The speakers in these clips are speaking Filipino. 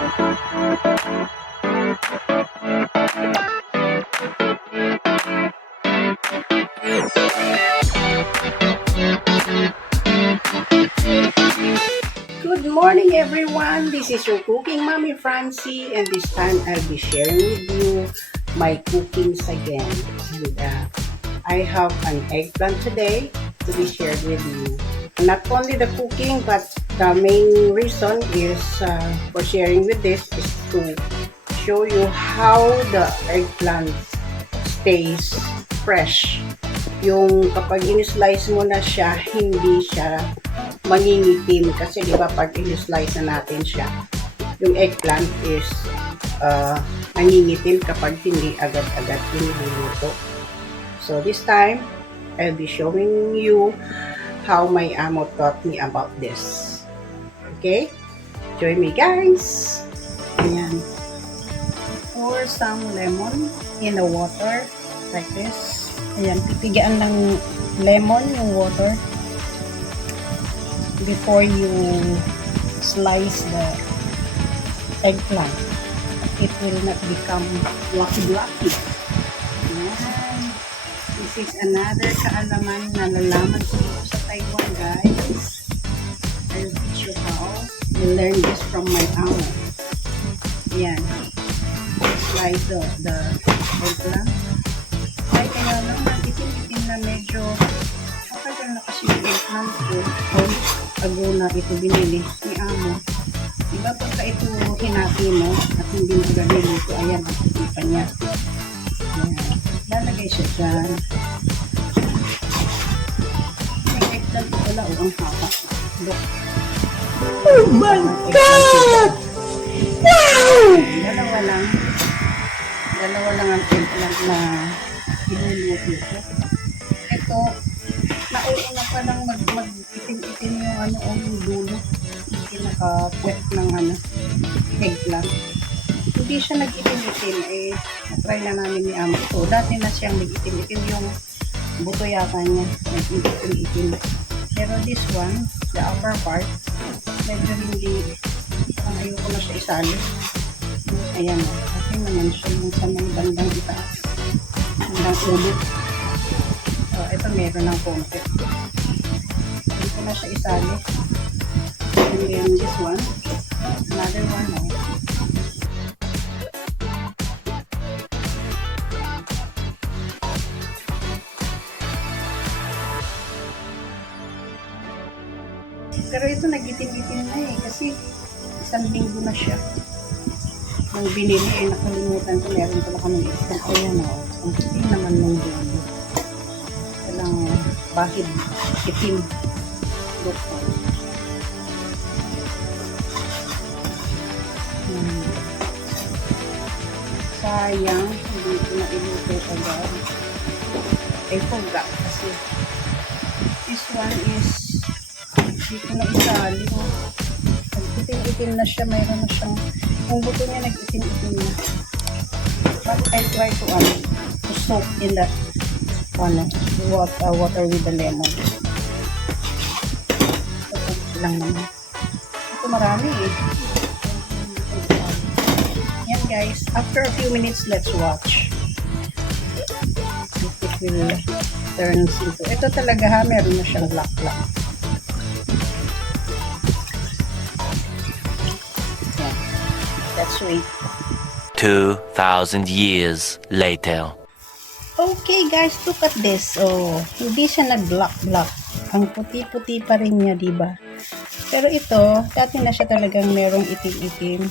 Good morning everyone, this is your cooking mommy Francie, and this time I'll be sharing with you my cookings again. And I have an eggplant today to be shared with you. Not only the cooking, but the main reason is for sharing with this is to show you how the eggplant stays fresh. Yung kapag in-slice mo na siya, hindi siya mangingitim kasi di ba pag in-slice na natin siya, yung eggplant is nangingitim kapag hindi agad-agad niluluto. So this time, I'll be showing you how my amo taught me about this. Okay? Join me guys! Ayan. Pour some lemon in the water like this. Ayan, pipigaan ng lemon yung water before you slice the eggplant. It will not become blocky. Ayan. This is another kaalaman na nalaman ko dito sa Taiwan, guys. I'll teach you how. I learned this from my amo. Ayan. Slice the eggplant. Ay, kaya lang itim-itim na medyo matagal na kasi yung eggplant ko. Ago na ito binili ni amo. Diba pagka ito hinati mo at hindi mo galiluto, ayan, nakikita niya. Ayan. Lalagay siya dyan. May eggplant ko pala, ang haba. Look. Oh my God! Wow! Dalawa lang ang eggplant na hinuluto ko. Ito, nauna pa lang mag-itim-itim yung yung dulo. Pinaka-pwet ng eggplant. Hindi siya nag-itim-itim, na-try na namin ni amo ito. Dati na siyang nag-itim-itim yung buto yata niya, nag-itim-itim. Pero this one, the upper part, medyo hindi, parang ayoko na siya isali. Ayan o, okay naman siya yung sa may bandang itaas. Bandang ulo. So, ito meron ng konti. Hindi ko na siya isali. And then this one, another one o. Pero ito nagitim-itim na kasi isang linggo na siya. Nung binili nakalimutan ko, meron pala kami isang ayan o. Ang itim naman ng dulo. Walang bahid, itim. Look po. Sayang, hindi ko na iluto agad. Poga kasi this one is hindi ko na isali. Nag-itim-itim na siya, mayroon na siyang yung buto niya nag-itim-itim na. But I try to soak in the water with the lemon. Ito lang naman. Ito marami Yan guys, after a few minutes, let's watch. If it will turn into, ito talaga ha, meron na siyang black. Yan. Let's wait. 2,000 years later. Okay guys, look at this. Oh, hindi siya nag-black. Ang puti-puti pa rin niya, diba? Pero ito, dati na siya talagang merong itim-itim.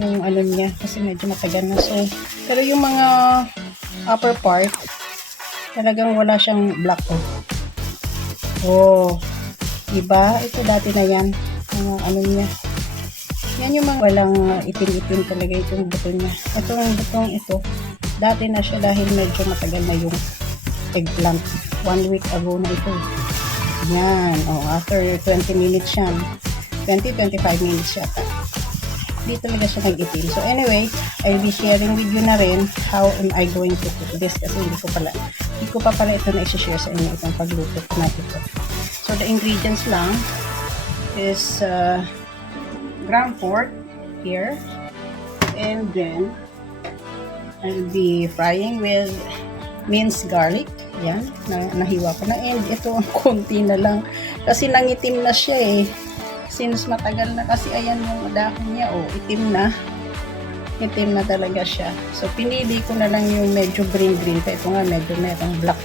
Yung niya, kasi medyo matagal na. So, pero yung mga upper part, talagang wala siyang black. Oh, diba? Ito dati na yan. Niya. Yan yung mga walang itim-itim talaga itong buto niya. Itong butong ito, dati na siya dahil medyo matagal na yung eggplant. 1 week ago na ito. Yan. Oh, after 20 minutes yan. 20-25 minutes yata. Di talaga siya nag-itim. So anyway, I'll be sharing with you na rin how am I going to cook this kasi hindi ko pa pala ito na i-share sa inyo itong pagluto ko na ito. So the ingredients lang is ground pork, here. And then, I'll be frying with minced garlic. Yan, nahiwa ko na. And ito, ang konti na lang. Kasi nangitim na siya eh. Since matagal na kasi, ayan yung dahon niya. Oh, itim na. Itim na talaga siya. So, pinili ko na lang yung medyo green-green. Ito nga, medyo merong black.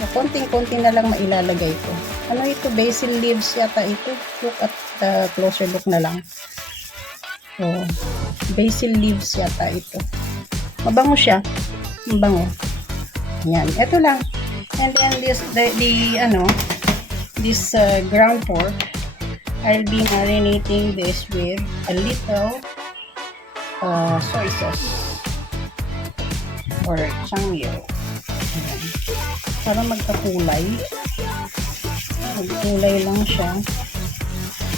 So, konting-konti na lang mailalagay ko. Ano ito? Basil leaves yata ito. Look at the closer look na lang. So, basil leaves yata ito. Mabango siya. Mabango. Yan. Ito lang. And then this, this ground pork, I'll be marinating this with a little soy sauce or changyeo. Ayan. Para magkakulay. Magkulay lang siya.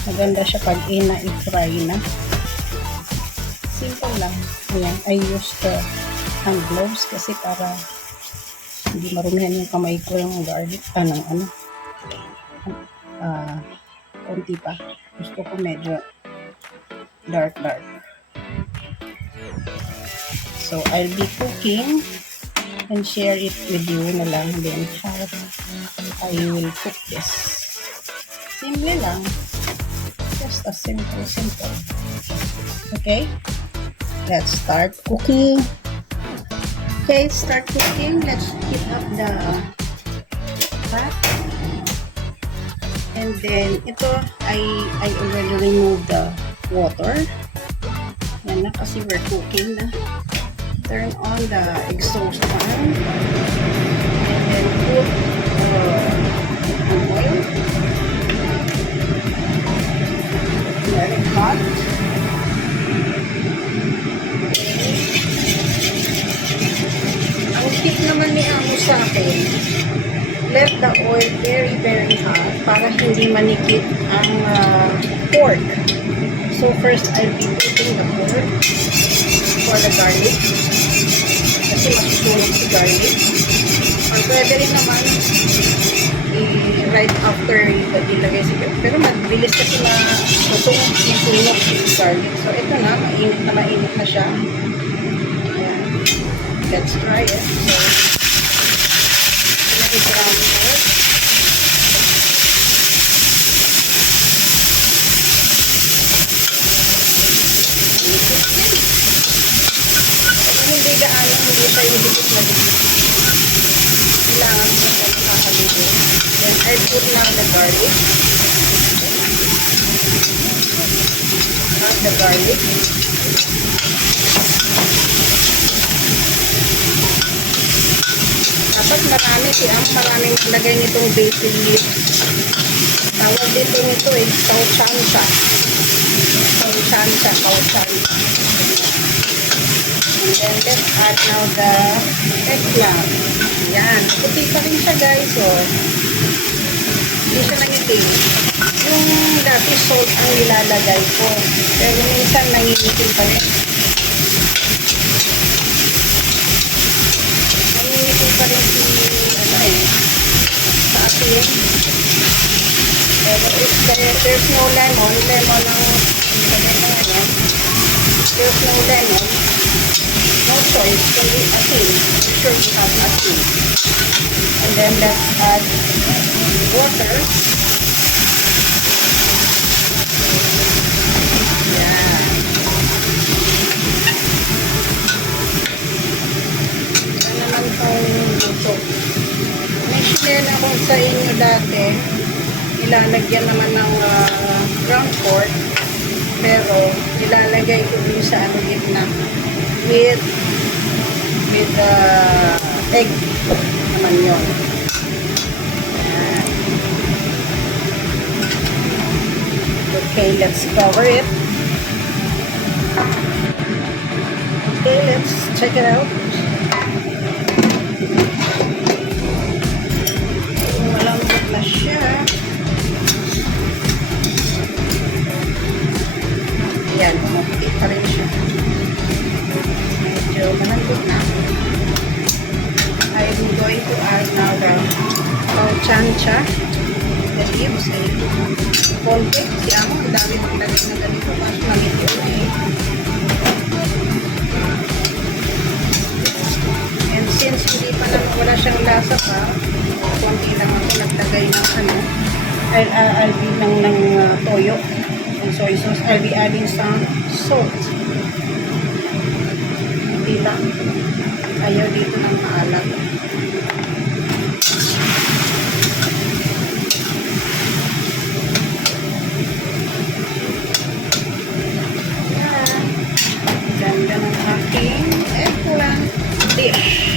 Maganda siya pag i-fry na. Simple lang. Ayan. I used hand gloves kasi para hindi marumihan yung kamay ko yung garlic. Konti pa. Gusto ko medyo dark. So, I'll be cooking and share it with you na lang din how I will cook this. Simple lang. Just a simple. Okay? Let's start cooking. Okay, start cooking. Let's heat up the pot. And then, ito, I already removed the water. Yan na, kasi we're cooking na. Turn on the exhaust fan. And then put an oil. Very hot. Ang tip naman ni Amo sa akin, let the oil very hot para hindi manikit ang pork. So first, I'll be putting the pork for the garlic. Kasi masusunog si garlic. Or pwede rin naman right after ilagay si garlic. Pero mabilis kasi na masusunog si garlic. So ito na, mainit na siya. Ayan. Let's try it. So, i-brown it. Hindi siya yung dikit na dikit. Kailangan siya magkakaluto. Then I put now the garlic. Add the garlic. Dapat marami maraming lagay nitong basil leaves. Tawag dito nito kauchancha. And then let's add now the eggplant. Yan. Puti pa rin siya guys. So, hindi siya nangitim. Yung dati salt ang nilalagay ko. Pero minsan nangingitim pa rin. Nangingitim pa rin sa atin. Pero if there's no lemon ang there's no lemon, no choice, only asin. Make sure you have asin. And then let's add water. Yan. Yan naman itong luto. May share ako sa inyo dati. Ilalagyan naman ng ground pork. Pero ilalagay ko din sa gitna with egg naman yun. Okay, let's cover it. Okay, let's check it out. Malambot na siya. Yan, umuti pa rin siya. Medyo malambot na. I'm going to add now the kauchancha. The leaves. Konti. Siya mo, ang dami maglagay na ganito. Mas mamit yun eh. I'll be ng toyo, ng soy sauce. I'll be adding some salt. Hindi lang. Ayaw dito ng maalat. Yan. Ganda ng aking eggplant dish.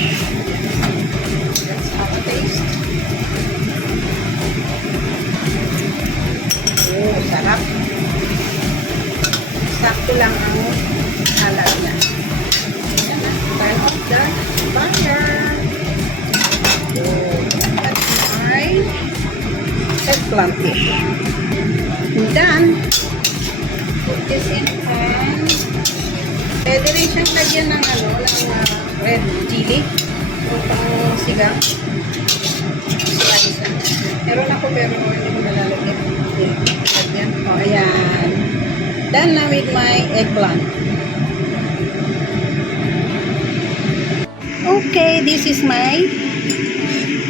Let's have a taste. Oh, sarap. Sakto lang ang alat niya. Yan na. Turn off the fire. Oh, that's my eggplant dish. Done. Put this in pan. Pwede rin siyang lagyan ng red chili. O pang sigang. Slice na. Meron ako pero hindi ko nalalagyan. Lagyan. O, ayan. Done na with my eggplant. Okay, this is my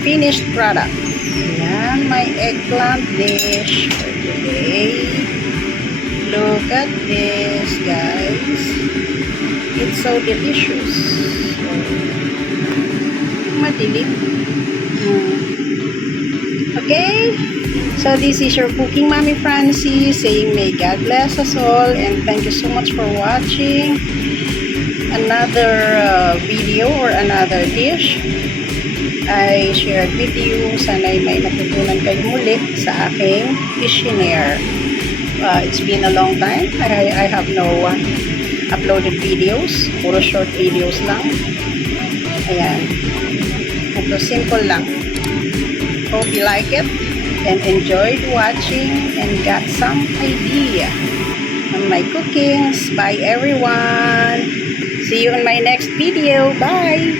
finished product. Ayan, my eggplant dish for today. Look at this, guys. It's so delicious. Madilim. Okay, so this is your cooking mommy Francie saying may God bless us all and thank you so much for watching another video or another dish I shared with you. Sana'y may natutunan kayo muli sa aking questionnaire. It's been a long time. I have no uploaded videos. Puro short videos lang. Ayan. Ito, simple lang. Hope you like it and enjoyed watching and got some idea on my cookings. Bye everyone. See you in my next video. Bye.